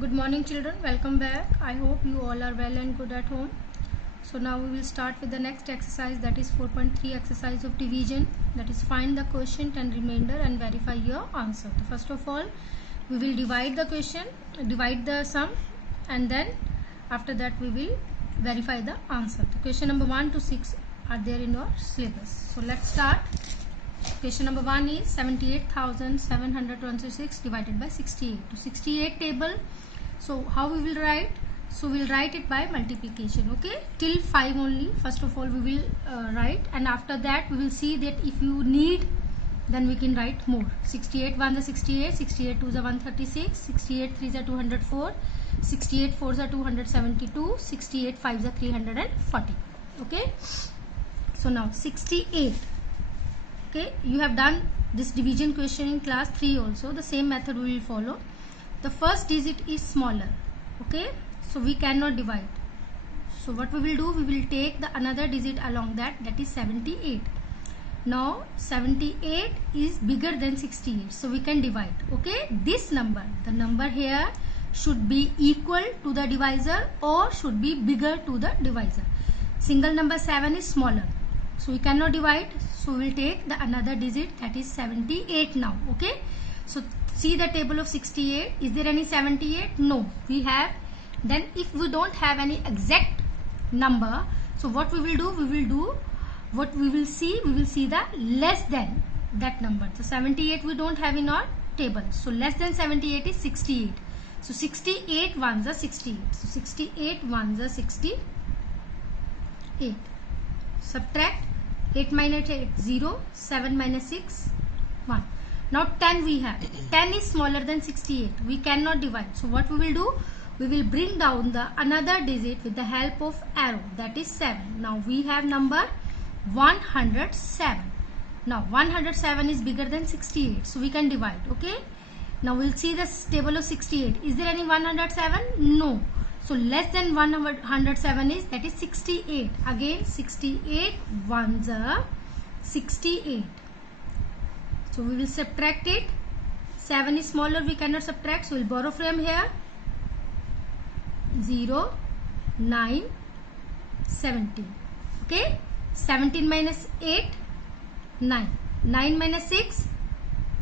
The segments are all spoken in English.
Good morning children, welcome back. I hope you all are well and good at home. So now we will start with the next exercise, that is 4.3 exercise of division, that is find the quotient and remainder and verify your answer. So first of all we will divide the question, divide the sum, and then after that we will verify the answer. The question number 1 to 6 are there in your syllabus. So let's start. Question number 1 is 78,726 divided by 68. To 68 table, so how we will write? So we will write it by multiplication, okay, till 5 only. First of all we will write, and after that we will see that if you need then we can write more. 68 1 is 68, 68 2 is 136, 68 3 is 204, 68 4 is 272, 68 5 is 340. Okay, so now 68. Okay, you have done this division question in class 3 also. The same method we will follow. The first digit is smaller, okay, so we cannot divide. So what we will do, we will take the another digit along that is 78. Now 78 is bigger than 68, so we can divide. Okay, this number, the number here should be equal to the divisor or should be bigger to the divisor. Single number 7 is smaller, so we cannot divide, so we will take the another digit, that is 78 now. Okay, so see the table of 68. Is there any 78? No, we have. Then if we don't have any exact number, so what we will do, what we will see the less than that number. So 78 we don't have in our table, so less than 78 is 68. So 68 ones are 68, so 68 ones are 68. Subtract 8 minus 8 0, 7 minus 6 1. Now 10 we have. 10 is smaller than 68, we cannot divide, so what we will do, we will bring down the another digit with the help of arrow, that is 7. Now we have number 107. Now 107 is bigger than 68, so we can divide. Okay, now we'll see this table of 68. Is there any 107? No, so less than 107 is, that is 68. Again 68 ones are 68, so we will subtract it. 7 is smaller, we cannot subtract, so we'll borrow from here. 0 9 17. Okay, 17 minus 8 9, 9 minus 6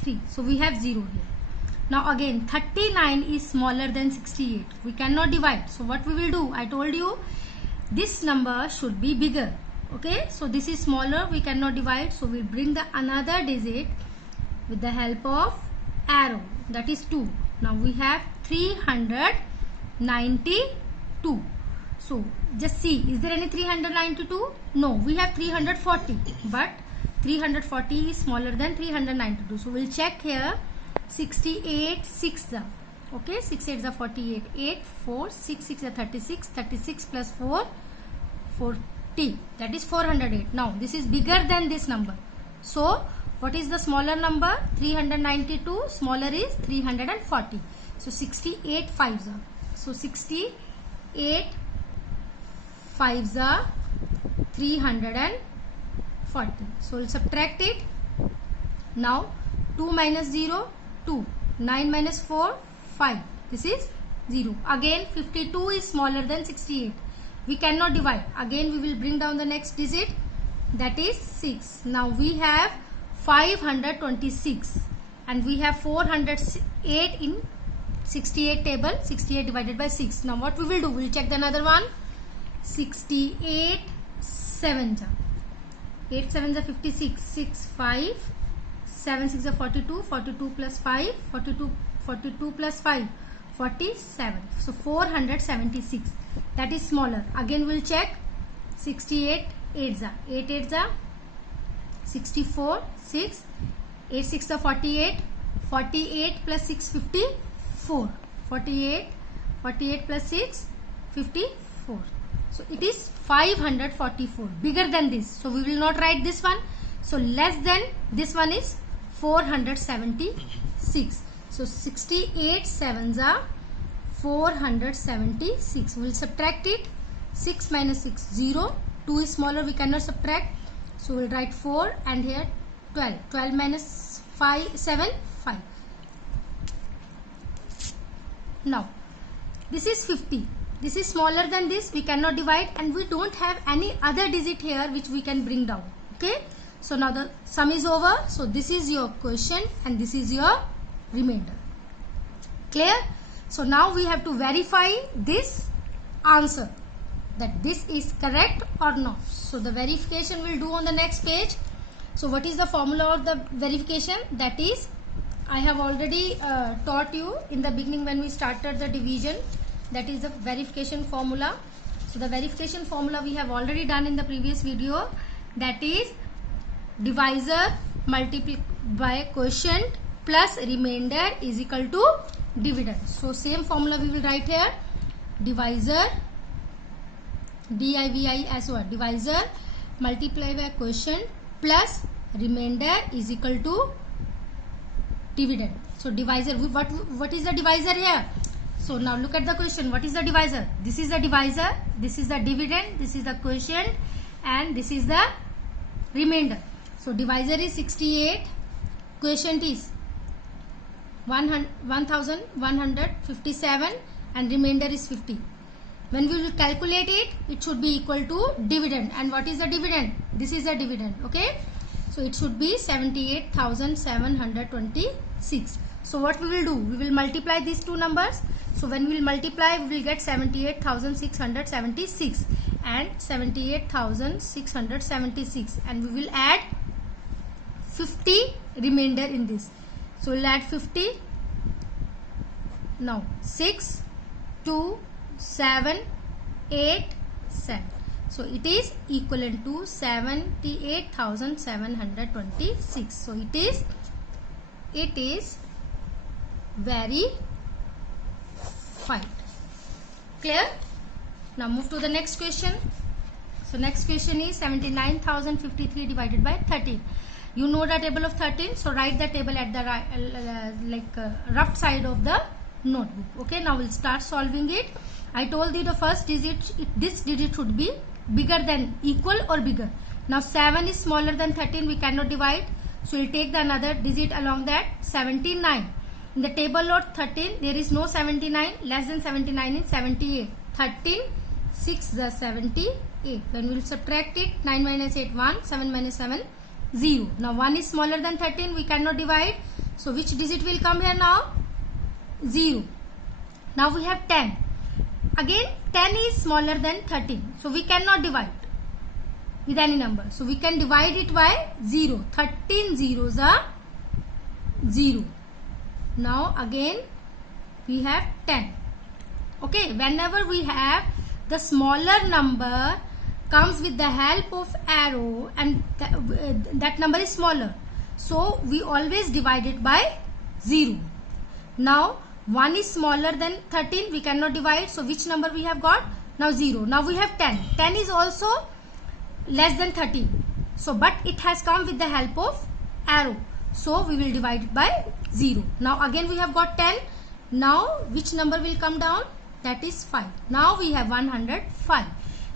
3, so we have 0 here. Now again 39 is smaller than 68, we cannot divide, so what we will do, I told you this number should be bigger. Okay, so this is smaller, we cannot divide, so we'll bring the another digit with the help of arrow, that is 2. Now we have 392. So just see, is there any 392? No, we have 340, but 340 is smaller than 392, so we'll check here. 68 6 are, okay, 6 8 are 48, 8 4 6 6 are 36, 36 plus 4 40, that is 408. Now this is bigger than this number, so what is the smaller number? 392, smaller is 340, so 68 5s are, so 68 5s are 340, so we'll subtract it. Now 2 minus 0 2, 9 minus 4 5, this is 0. Again 52 is smaller than 68, we cannot divide. Again we will bring down the next digit, that is 6. Now we have 526 and we have 408 in 68 table. 68 divided by 6. Now what we will do, we will check the another one. 68 7s are, 8 7s are 56, 6 5, 7 6 are 42, 42 plus 5 42, 42 plus 5 47, so 476, that is smaller. Again we'll check. 68 8s are, 8 8s are 64, 6 8 6 are 48, 48 plus 6 54, 48 plus 6 54, so it is 544, bigger than this, so we will not write this one. So less than this one is 476, so 68 7s are 476. We will subtract it. 6 minus 6 0, 2 is smaller, we cannot subtract, so we will write 4 and here 12. 12 minus 5 7 5. Now this is 50. This is smaller than this, we cannot divide, and we don't have any other digit here which we can bring down. Okay, so now the sum is over. So this is your quotient and this is your remainder. Clear? So now we have to verify this answer, that this is correct or not. So the verification we'll do on the next page. So what is the formula of the verification? That is, I have already taught you in the beginning when we started the division. That is the verification formula. So the verification formula we have already done in the previous video. That is divisor multiplied by quotient plus remainder is equal to dividend. So same formula we will write here. Divisor, divisor, divisor multiplied by quotient plus remainder is equal to dividend. So divisor, what is the divisor here? So now look at the question. What is the divisor? This is the divisor, this is the dividend, this is the quotient, and this is the remainder. So divisor is 68, quotient is 1157, and remainder is 50. When we will calculate it, it should be equal to dividend. And what is the dividend? This is the dividend. Okay, so it should be 78,726. So what we will do? We will multiply these two numbers. So when we will multiply, we will get 78,676 and 78,676, and we will add 50 remainder in this. So we will add 50. Now 6, 2, 7, 8, 7. So it is equivalent to 78,726. So it is verified. Clear? Now move to the next question. So next question is 79,053 divided by 13. You know the table of 13. So write the table at the rough side of the notebook. Okay, now we'll start solving it. I told you the first digit, this digit should be bigger than, equal or bigger. Now 7 is smaller than 13, we cannot divide. So we'll take the another digit along that, 79. In the table of 13, there is no 79, less than 79 is 78. 13, 6 is 78. When we will subtract it, 9 minus 8, 1, 7 minus 7, 0. Now 1 is smaller than 13, we cannot divide. So which digit will come here now? 0. Now we have 10. Again 10 is smaller than 13. So we cannot divide with any number. So we can divide it by 0. 13 zeros are 0. Now again we have 10. Okay, whenever we have the smaller number comes with the help of arrow and that number is smaller. So we always divide it by 0. Now 1 is smaller than 13, we cannot divide. So which number we have got? Now 0. Now we have 10. 10 is also less than 13. So but it has come with the help of arrow. So we will divide it by 0. Now again we have got 10. Now which number will come down? That is 5. Now we have 105.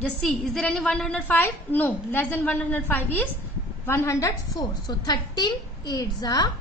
Just see, is there any 105? No. Less than 105 is 104. So 13 8s are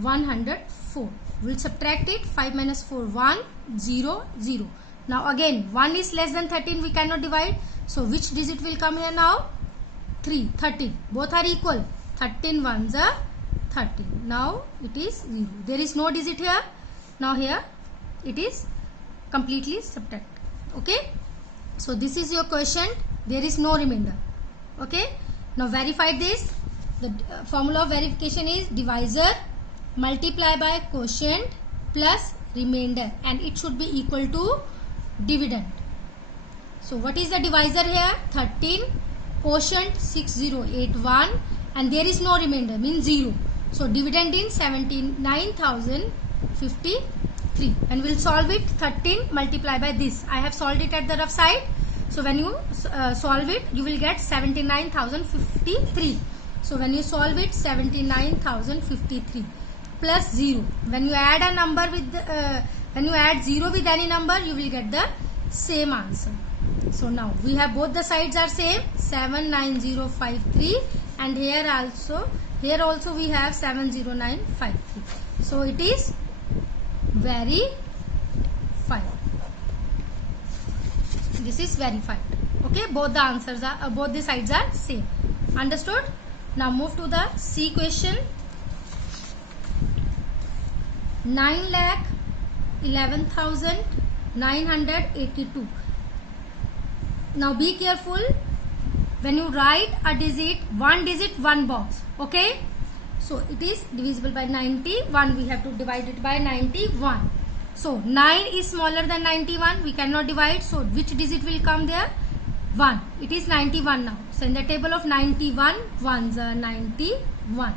104. We will subtract it. 5 minus 4, 1, 0, 0. Now again 1 is less than 13, we cannot divide. So which digit will come here now? 3, 13. Both are equal. 13 ones are 13. Now it is 0. There is no digit here. Now here it is completely subtracted. Okay. So this is your quotient. There is no remainder. Okay. Now verify this. The formula of verification is divisor multiply by quotient plus remainder, and it should be equal to dividend. So what is the divisor here? 13, quotient 6081, and there is no remainder, means 0. So dividend in 79,053, and we'll solve it. 13 multiply by this. I have solved it at the rough side. So when you solve it, you will get 79,053. So when you solve it, 79,053 plus 0. When you add a number with when you add 0 with any number, you will get the same answer. So now we have both the sides are same, 79053, and here also we have 70953. So it is very fine. this is verified. Okay, both the answers are both the sides are same. Understood? Now move to the C question. 9,11,982. Now be careful when you write a digit, one digit, one box. Okay, so it is divisible by 91. We have to divide it by 91. So 9 is smaller than 91. We cannot divide. So which digit will come there? 1. It is 91 now. So in the table of 91, 1s are 91.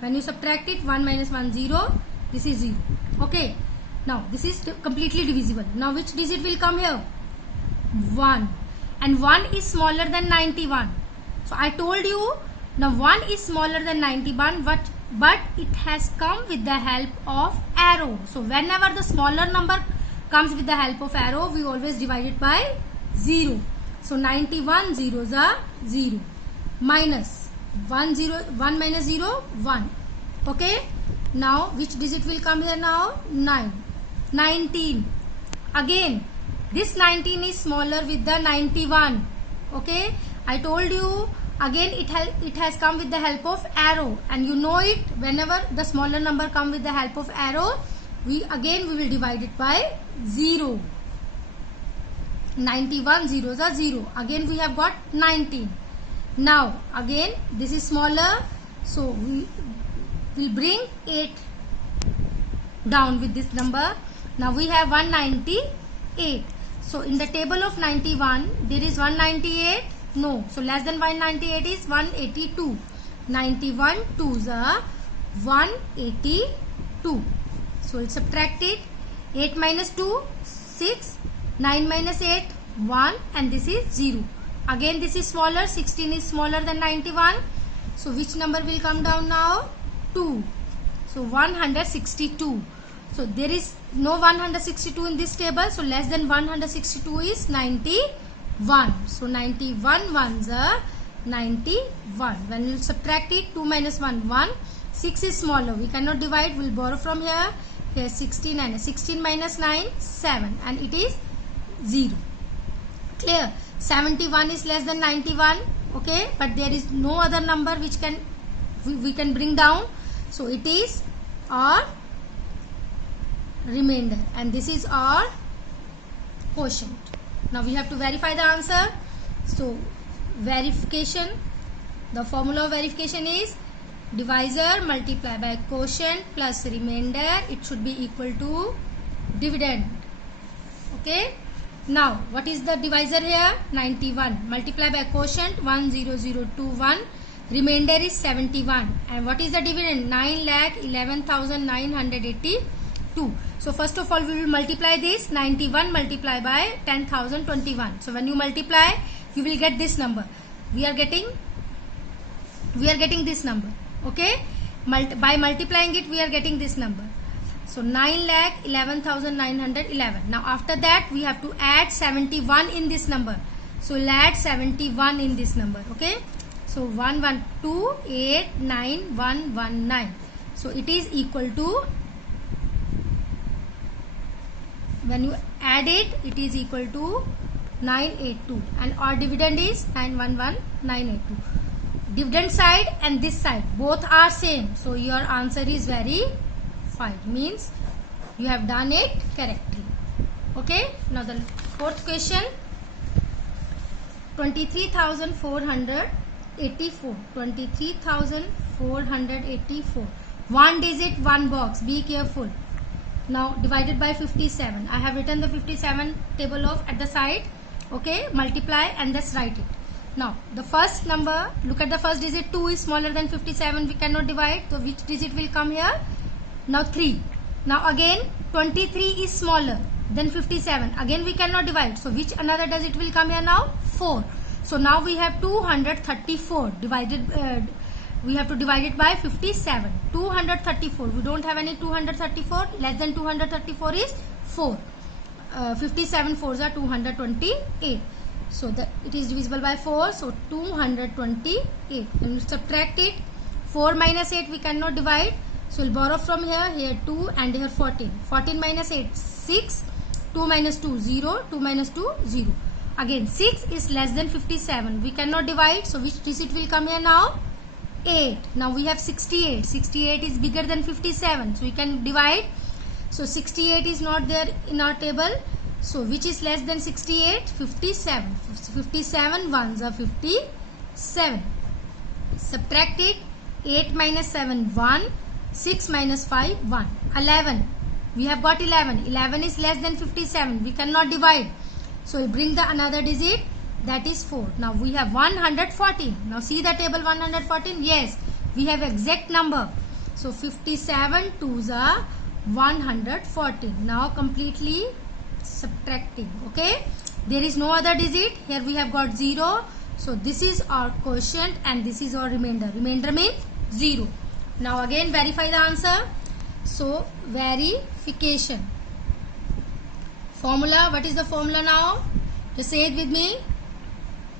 When you subtract it, 1 minus 1, 0. This is 0. Okay. Now this is completely divisible. Now which digit will come here? 1. And 1 is smaller than 91. So I told you, now 1 is smaller than 91, but it has come with the help of arrow. So whenever the smaller number comes with the help of arrow, we always divide it by 0. So 91 zeros are 0. Minus 1 minus 0, 1. Okay. Now which digit will come here now? 9. 19. Again, this 19 is smaller with the 91. Okay. I told you, again it has come with the help of arrow, and you know it, whenever the smaller number come with the help of arrow, we will divide it by 0. 91 zeros are 0. Again we have got 19. Now again this is smaller, so we will bring 8 down with this number. Now we have 198. So in the table of 91 there is 198. No, so less than 198 is 182. 91 2s are 182. So it's subtracted. 8 minus 2, 6. 9 minus 8, 1, and this is 0. Again this is smaller. 16 is smaller than 91. So which number will come down now? 2. So 162. So there is no 162 in this table. So less than 162 is 91. So 91 ones are 91. When we subtract it, 2 minus 1, 1. 6 is smaller. We cannot divide. We'll borrow from here. Here 16 and 16 minus 9, 7. And it is 0. Clear? 71 is less than 91. Okay. But there is no other number which we can bring down. So it is our remainder. And this is our quotient. Now we have to verify the answer. So verification, the formula of verification is divisor multiplied by quotient plus remainder. It should be equal to dividend. Okay. Now what is the divisor here? 91 multiplied by quotient 10021. Remainder is 71. And what is the dividend? 9,11,982. So first of all we will multiply this. 91 multiplied by 10,021. So when you multiply, you will get this number. We are getting this number. Okay. By multiplying it, we are getting this number. So 9,11,911. Now after that we have to add 71 in this number. So we'll add 71 in this number. Okay. So 112,89119. So it is equal to, when you add it, it is equal to 982, and our dividend is 911,982. Dividend side and this side both are same. So your answer is verified. Means you have done it correctly. Okay. Now the fourth question. 23,484. 23,484. One digit, one box. Be careful. Now divided by 57. I have written the 57 table of at the side. Okay. Multiply and just write it. Now the first number, look at the first digit. 2 is smaller than 57. We cannot divide. So which digit will come here? Now 3. Now again 23 is smaller than 57. Again we cannot divide. So which another digit will come here now? 4. So now we have 234 divided. We have to divide it by 57. 234. We don't have any 234. Less than 234 is 4. 57 4s are 228. So it is divisible by 4. So 228. When you subtract it, 4 minus 8 we cannot divide. So we'll borrow from here. Here 2 and here 14. 14 minus 8, 6. 2 minus 2, 0. 2 minus 2, 0. again 6 is less than 57. We cannot divide, so which digit will come here now? 8. Now we have 68. 68 is bigger than 57, so we can divide. So 68 is not there in our table. So which is less than 68? 57. 57 ones are 57. Subtract it. 8 minus 7 1. 6 minus 5 1. 11. We have got 11. 11 is less than 57. We cannot divide. So we bring the another digit, that is 4. Now we have 114. Now see the table 114. Yes, we have exact number. So 57 twos are 114. Now completely subtracting. Okay. There is no other digit. Here we have got 0. So this is our quotient and this is our remainder. Remainder means 0. Now again verify the answer. So verification. Formula. What is the formula now? Just say it with me.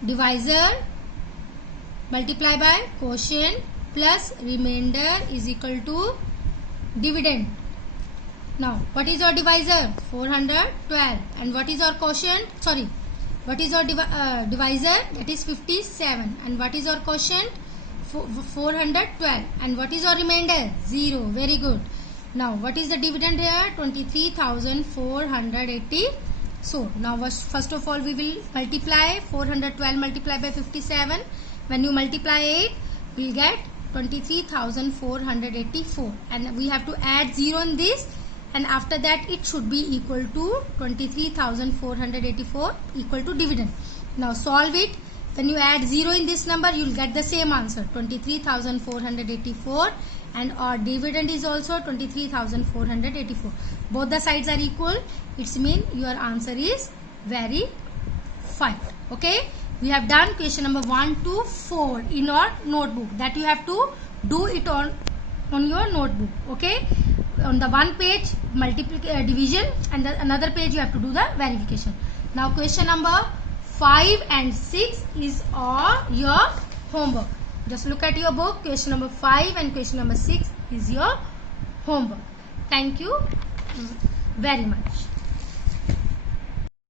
Divisor multiply by quotient plus remainder is equal to dividend. Now what is our divisor? 412. And what is our quotient? Sorry, what is our divisor? That is 57. And what is our quotient? 412. And what is our remainder? 0. Very good. Now what is the dividend here? 23,480. So now first of all we will multiply 412 multiplied by 57. When you multiply it, we will get 23,484. And we have to add 0 in this. And after that it should be equal to 23,484 equal to dividend. Now solve it. When you add 0 in this number, you will get the same answer, 23,484, and our dividend is also 23,484. Both the sides are equal. It means your answer is verified. Okay. We have done question number 1 to 4 in our notebook. That you have to do it on your notebook. Okay. On the one page division, and the another page you have to do the verification. Now question number 5 and 6 is your homework. Just look at your book. Question number 5 and question number 6 is your homework. Thank you very much.